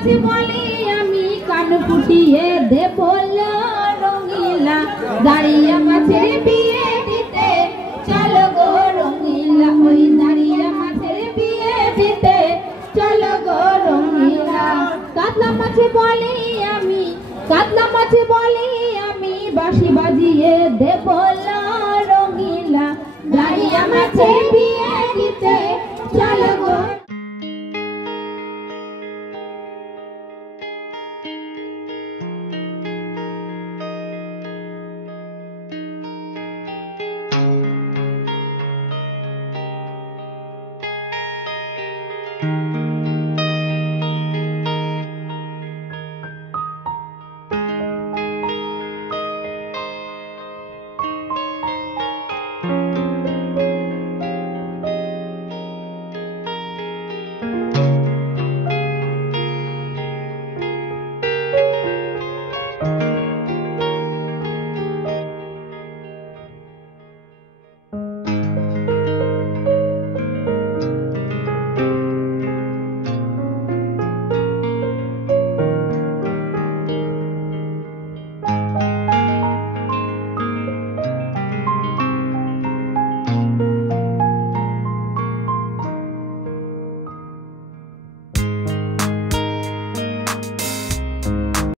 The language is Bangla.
মাছে বলি আমি কান ফুটিয়ে দেব রঙিলা দাঁড়িয়া মাছের বিয়ে দিতে চলো গো রঙিলা ওই দাঁড়িয়া মাছের বিয়ে দিতে চলো গো রঙিলা কাতলা মাছে বলি আমি বাঁশি বাজিয়ে দেব রঙিলা দাঁড়িয়া মাছের বিয়ে